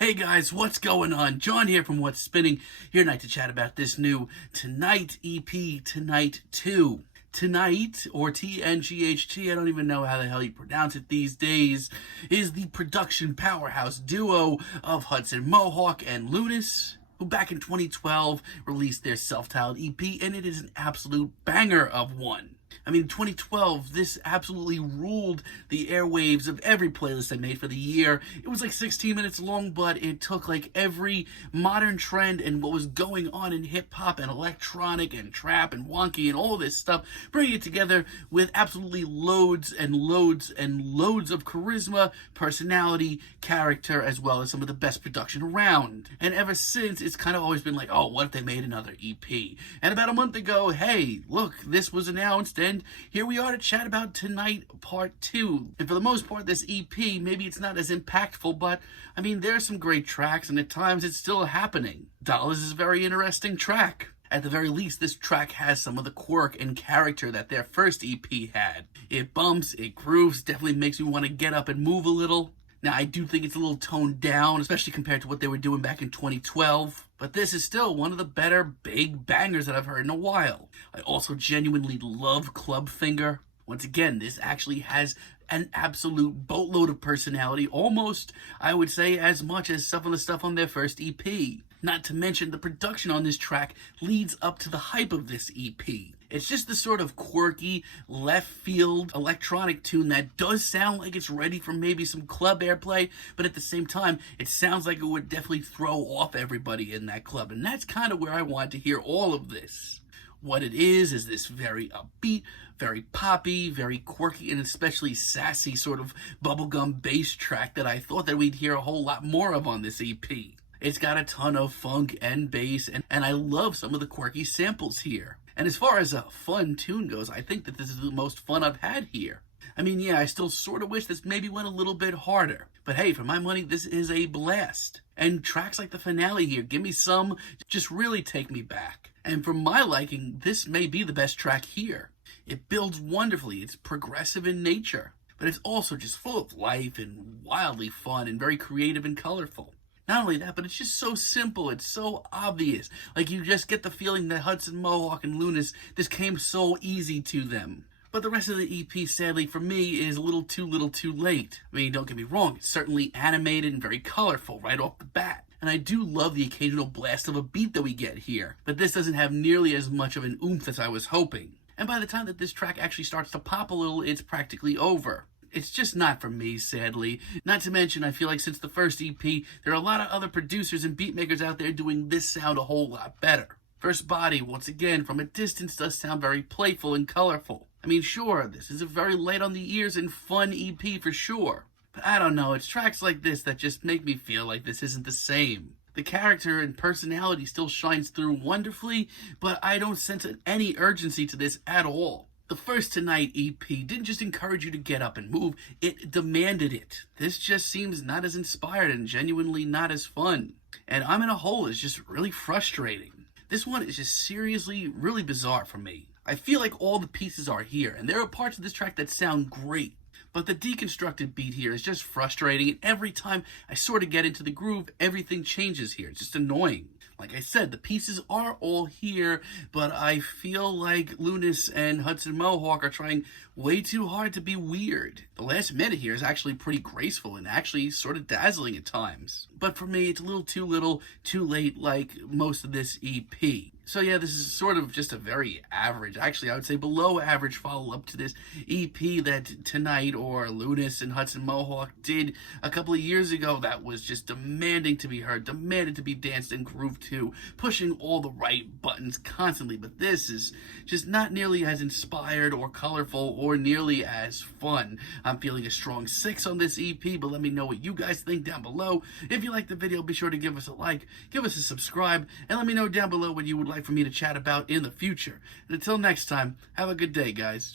Hey guys, what's going on? John here from What's Spinning, here tonight to chat about this new Tonight EP, Tonight 2. Tonight, or TNGHT, I don't even know how the hell you pronounce it these days, is the production powerhouse duo of Hudson Mohawk and Lunas, who back in 2012 released their self-titled EP, and it is an absolute banger of one. I mean, 2012, this absolutely ruled the airwaves of every playlist I made for the year. It was like 16 minutes long, but it took like every modern trend and what was going on in hip-hop and electronic and trap and wonky and all this stuff, bringing it together with absolutely loads and loads and loads of charisma, personality, character, as well as some of the best production around. And ever since, it's kind of always been like, oh, what if they made another EP? And about a month ago, hey, look, this was announced, and here we are to chat about Tonight Part 2. And for the most part, this EP, maybe it's not as impactful, but I mean, there are some great tracks, and at times it's still happening. Dollaz is a very interesting track. At the very least, this track has some of the quirk and character that their first EP had. It bumps, it grooves, definitely makes me want to get up and move a little. Now, I do think it's a little toned down, especially compared to what they were doing back in 2012. But this is still one of the better big bangers that I've heard in a while. I also genuinely love Club Finger. Once again, this actually has an absolute boatload of personality, almost, I would say, as much as some of the stuff on their first EP. Not to mention, the production on this track leads up to the hype of this EP. It's just the sort of quirky, left-field electronic tune that does sound like it's ready for maybe some club airplay, but at the same time, it sounds like it would definitely throw off everybody in that club, and that's kind of where I wanted to hear all of this. What it is this very upbeat, very poppy, very quirky, and especially sassy sort of bubblegum bass track that I thought that we'd hear a whole lot more of on this EP. It's got a ton of funk and bass, and I love some of the quirky samples here. And as far as a fun tune goes, I think that this is the most fun I've had here. I mean, yeah, I still sort of wish this maybe went a little bit harder. But hey, for my money, this is a blast. And tracks like the finale here, Gimme Summn, just really take me back. And for my liking, this may be the best track here. It builds wonderfully, it's progressive in nature, but it's also just full of life and wildly fun and very creative and colorful. Not only that, but it's just so simple, it's so obvious. Like, you just get the feeling that Hudson Mohawk and Lunas, this came so easy to them. But the rest of the EP, sadly, for me, is a little too late. I mean, don't get me wrong, it's certainly animated and very colorful right off the bat. And I do love the occasional blast of a beat that we get here, but this doesn't have nearly as much of an oomph as I was hoping. And by the time that this track actually starts to pop a little, it's practically over. It's just not for me, sadly. Not to mention, I feel like since the first EP, there are a lot of other producers and beatmakers out there doing this sound a whole lot better. First Body, once again, from a distance does sound very playful and colorful. I mean, sure, this is a very light on the ears and fun EP for sure. But I don't know, it's tracks like this that just make me feel like this isn't the same. The character and personality still shines through wonderfully, but I don't sense any urgency to this at all. The first Tonight EP didn't just encourage you to get up and move, it demanded it. This just seems not as inspired and genuinely not as fun. And I'm in a Hole is just really frustrating. This one is just seriously really bizarre for me. I feel like all the pieces are here, and there are parts of this track that sound great. But the deconstructed beat here is just frustrating, and every time I sort of get into the groove, everything changes here. It's just annoying. Like I said, the pieces are all here, but I feel like Lunas and Hudson Mohawk are trying way too hard to be weird. The last minute here is actually pretty graceful and actually sort of dazzling at times. But for me, it's a little, too late like most of this EP. So yeah, this is sort of just a very average, actually I would say below average follow-up to this EP that Tonight or Lunas and Hudson Mohawk did a couple of years ago that was just demanding to be heard, demanded to be danced and grooved to, pushing all the right buttons constantly. But this is just not nearly as inspired or colorful or nearly as fun. I'm feeling a strong 6 on this EP, but let me know what you guys think down below. If you liked the video, be sure to give us a like, give us a subscribe, and let me know down below what you would like for me to chat about in the future. And until next time, have a good day, guys.